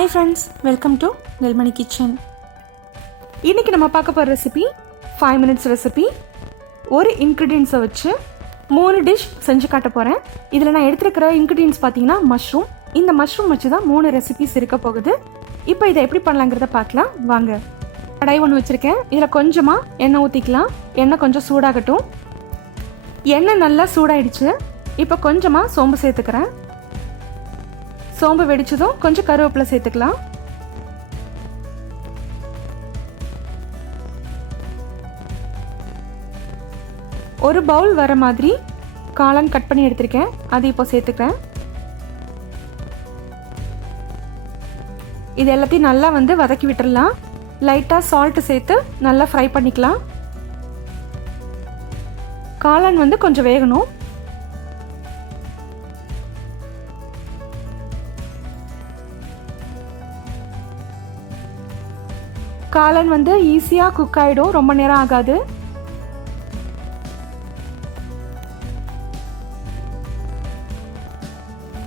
Hi friends, welcome to Nelmani kitchen. இன்றைக்கி நம்ம பார்க்க போகிற ரெசிபி 5 minutes ரெசிபி. ஒரு இன்க்ரீடியன்ஸை வச்சு 3 டிஷ் செஞ்சு காட்ட போகிறேன். இதில் நான் எடுத்துருக்கிற இன்க்ரீடியன்ஸ் பார்த்தீங்கன்னா மஷ்ரூம். இந்த மஷ்ரூம் வச்சு தான் 3 ரெசிபிஸ் இருக்க போகுது. இப்போ இதை எப்படி பண்ணலாங்கிறத பார்க்கலாம் வாங்க. கடாய் ஒன்று வச்சுருக்கேன். இதில் கொஞ்சமாக எண்ணெய் ஊற்றிக்கலாம். எண்ணெய் கொஞ்சம் சூடாகட்டும். எண்ணெய் நல்லா சூடாயிடுச்சு. இப்போ கொஞ்சமாக சோம்பு சேர்த்துக்கிறேன். சோம்பு வெடிச்சதும் கொஞ்சம் கருவேப்பிலை சேர்த்துக்கலாம். ஒரு பவுல் வர மாதிரி காளான் கட் பண்ணி எடுத்திருக்கேன், அது இப்போ சேர்த்துக்கிறேன். இது எல்லாத்தையும் நல்லா வதக்கி விட்டுடலாம். லைட்டாக சால்ட் சேர்த்து நல்லா ஃப்ரை பண்ணிக்கலாம். காளான் கொஞ்சம் வேகணும். காளான் ஈஸியாக குக் ஆகிடும், ரொம்ப நேரம் ஆகாது.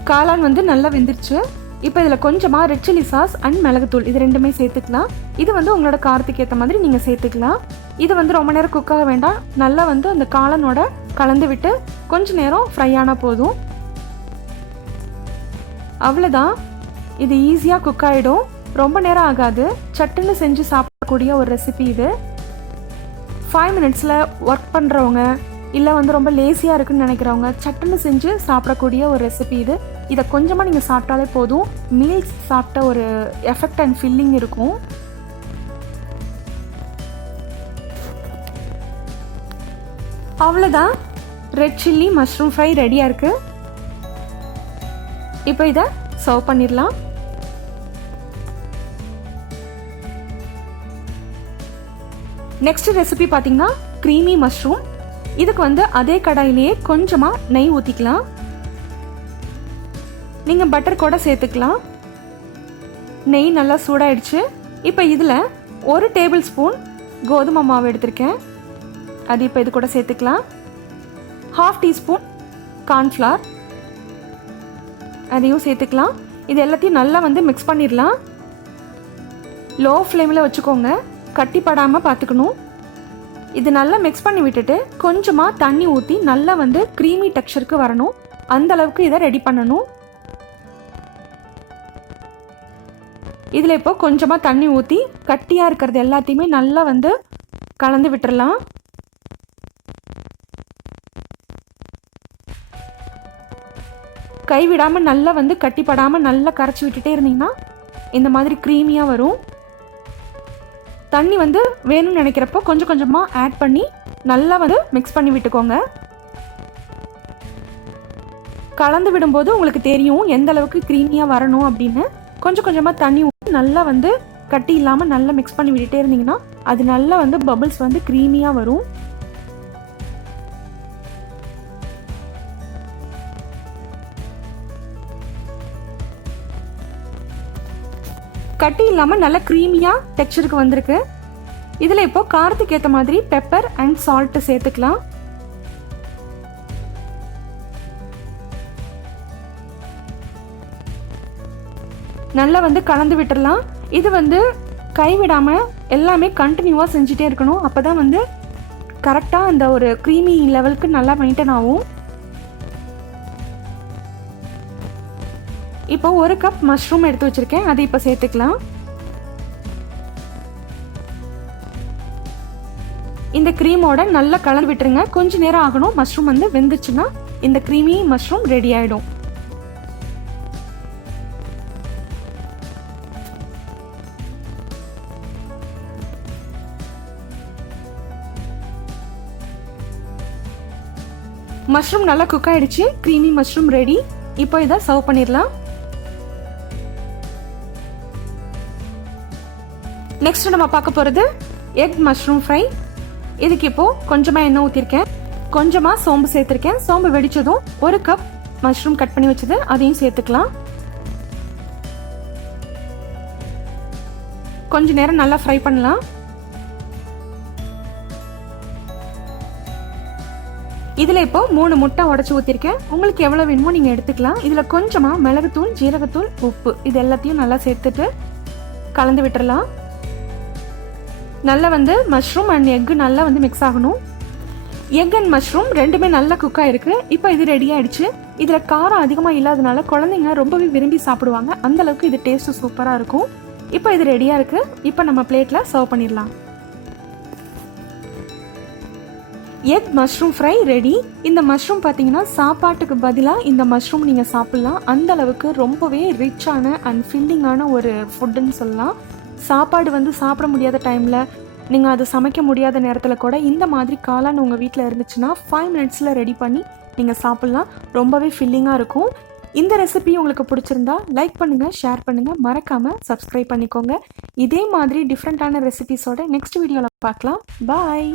காளான் நல்லா வெந்துருச்சு. இப்போ இதில் கொஞ்சமாக ரெட் சில்லி சாஸ் அண்ட் மிளகுத்தூள் இது ரெண்டுமே சேர்த்துக்கலாம். இது உங்களோட காரத்துக்கு ஏற்ற மாதிரி நீங்கள் சேர்த்துக்கலாம். இது ரொம்ப நேரம் குக் ஆக வேண்டாம். நல்லா அந்த காளானோட கலந்து விட்டு கொஞ்ச நேரம் ஃப்ரை ஆனால் போதும். அவ்வளோதான், இது ஈஸியாக குக் ஆகிடும், ரொம்ப நேரம் ஆகாது. சட்டுன்னு செஞ்சு சாப்பிடக்கூடிய ஒரு ரெசிபி இது. 5 minutes ஒர்க் பண்ணுறவங்க இல்லை ரொம்ப லேசியாக இருக்குன்னு நினைக்கிறவங்க சட்டுன்னு செஞ்சு சாப்பிடக்கூடிய ஒரு ரெசிபி இது. இதை கொஞ்சமாக நீங்கள் சாப்பிட்டாலே போதும், மீல்ஸ் சாப்பிட்ட ஒரு எஃபெக்ட் அண்ட் ஃபில்லிங் இருக்கும். அவ்வளோதான், ரெட் சில்லி மஷ்ரூம் ஃப்ரை ரெடியாக இருக்குது. இப்போ இதை சர்வ் பண்ணிடலாம். நெக்ஸ்ட் ரெசிபி பார்த்தீங்கன்னா க்ரீமி மஷ்ரூம். இதுக்கு அதே கடாயிலேயே கொஞ்சமாக நெய் ஊற்றிக்கலாம். நீங்கள் பட்டர் கூட சேர்த்துக்கலாம். நெய் நல்லா சூடாயிடுச்சு. இப்போ இதில் 1 டேபிள் ஸ்பூன் கோதுமை மாவு எடுத்திருக்கேன், அது இப்போ இது கூட சேர்த்துக்கலாம். 1/2 டீஸ்பூன் கார்ன்ஃப்ளவர் அதையும் சேர்த்துக்கலாம். இது எல்லாத்தையும் நல்லா மிக்ஸ் பண்ணிடலாம். லோ ஃப்ளேமில் வச்சுக்கோங்க, கட்டிப்படாமல் பார்த்துக்கணும். இது நல்லா மிக்ஸ் பண்ணி விட்டுட்டு கொஞ்சமாக தண்ணி ஊற்றி நல்லா க்ரீமி டெக்ஸ்சருக்கு வரணும். அந்த அளவுக்கு இதை ரெடி பண்ணணும். இதில் இப்போ கொஞ்சமாக தண்ணி ஊற்றி கட்டியாக இருக்கிறது எல்லாத்தையுமே நல்லா கலந்து விட்டுறலாம். கைவிடாமல் நல்லா கட்டிப்படாமல் நல்லா கரைச்சி விட்டுட்டே இருந்தீங்கன்னா இந்த மாதிரி க்ரீமியாக வரும். தண்ணி வேணும்னு நினைக்கிறப்போ கொஞ்சம் கொஞ்சமாக ஆட் பண்ணி நல்லா மிக்ஸ் பண்ணி விட்டுக்கோங்க. கலந்து விடும்போது உங்களுக்கு தெரியும் எந்த அளவுக்கு க்ரீமியாக வரணும் அப்படின்னு. கொஞ்சம் கொஞ்சமாக தண்ணி ஊற்றி நல்லா கட்டி இல்லாமல் நல்லா மிக்ஸ் பண்ணி விட்டுட்டே இருந்தீங்கன்னா அது நல்லா பபிள்ஸ் க்ரீமியாக வரும். கட்டி இல்லாமல் நல்லா க்ரீமியாக டெக்ஸ்சருக்கு வந்திருக்கு. இதில் இப்போ காரத்துக்கு ஏற்ற மாதிரி பெப்பர் அண்ட் சால்ட் சேர்த்துக்கலாம். நல்லா கலந்து விட்டுடலாம். இது கைவிடாமல் எல்லாமே கண்டினியூவாக செஞ்சுட்டே இருக்கணும். அப்போ தான் கரெக்டாக அந்த ஒரு க்ரீமி லெவலுக்கு நல்லா மெயின்டைன் ஆகும். இப்போ 1 கப் மஷ்ரூம் எடுத்து வச்சிருக்கேன், அதை இப்போ சேர்த்துக்கலாம். இந்த க்ரீமோட நல்லா கலந்து விட்டுருங்க. கொஞ்ச நேரம் ஆகணும். மஷ்ரூம் வெந்துச்சுன்னா இந்த க்ரீமி மஷ்ரூம் ரெடி ஆயிடும். மஷ்ரூம் நல்லா குக் ஆயிடுச்சு. Creamy mushroom ready. இப்போ இதை சர்வ் பண்ணிடலாம். நெக்ஸ்ட் நம்ம பார்க்க போகிறது எக் மஷ்ரூம் ஃப்ரை. இதுக்கு இப்போ கொஞ்சமாக எண்ணெய் ஊற்றிருக்கேன், கொஞ்சமாக சோம்பு சேர்த்துருக்கேன். சோம்பு வெடிச்சதும் 1 கப் மஷ்ரூம் கட் பண்ணி வச்சது அதையும் சேர்த்துக்கலாம். கொஞ்ச நேரம் நல்லா ஃப்ரை பண்ணலாம். இதில் இப்போ 3 முட்டை உடச்சி ஊற்றிருக்கேன். உங்களுக்கு எவ்வளோ வேணுமோ நீங்கள் எடுத்துக்கலாம். இதில் கொஞ்சமாக மிளகுத்தூள், ஜீரகத்தூள், உப்பு இது எல்லாத்தையும் நல்லா சேர்த்துட்டு கலந்து விட்டுறலாம். நல்லா மஷ்ரூம் அண்ட் எக்கு நல்லா மிக்ஸ் ஆகணும். எக் அண்ட் மஷ்ரூம் ரெண்டுமே நல்லா குக் ஆகிருக்கு. இப்போ இது ரெடி ஆகிடுச்சு. இதில் காரம் அதிகமாக இல்லாதனால குழந்தைங்க ரொம்பவே விரும்பி சாப்பிடுவாங்க. அந்தளவுக்கு இது டேஸ்ட்டு சூப்பராக இருக்கும். இப்போ இது ரெடியாக இருக்குது. இப்போ நம்ம பிளேட்டில் சர்வ் பண்ணிடலாம். Egg mushroom fry ready. இந்த மஷ்ரூம் பார்த்தீங்கன்னா சாப்பாட்டுக்கு பதிலாக இந்த மஷ்ரூம் நீங்கள் சாப்பிட்லாம். அந்தளவுக்கு ரொம்பவே ரிச்சான அண்ட் ஃபில்லிங்கான ஒரு ஃபுட்டுன்னு சொல்லலாம். சாப்பாடு சாப்பிட முடியாத டைமில், நீங்கள் அது சமைக்க முடியாத நேரத்தில் கூட இந்த மாதிரி காளான் உங்கள் வீட்டில் இருந்துச்சுன்னா 5 மினிட்ஸில் ரெடி பண்ணி நீங்கள் சாப்பிட்லாம். ரொம்பவே ஃபில்லிங்காக இருக்கும். இந்த ரெசிபி உங்களுக்கு பிடிச்சிருந்தா லைக் பண்ணுங்கள், ஷேர் பண்ணுங்கள், மறக்காமல் சப்ஸ்கிரைப் பண்ணிக்கோங்க. இதே மாதிரி டிஃப்ரெண்ட்டான ரெசிபிஸோட நெக்ஸ்ட் வீடியோவில் பார்க்கலாம். பாய்.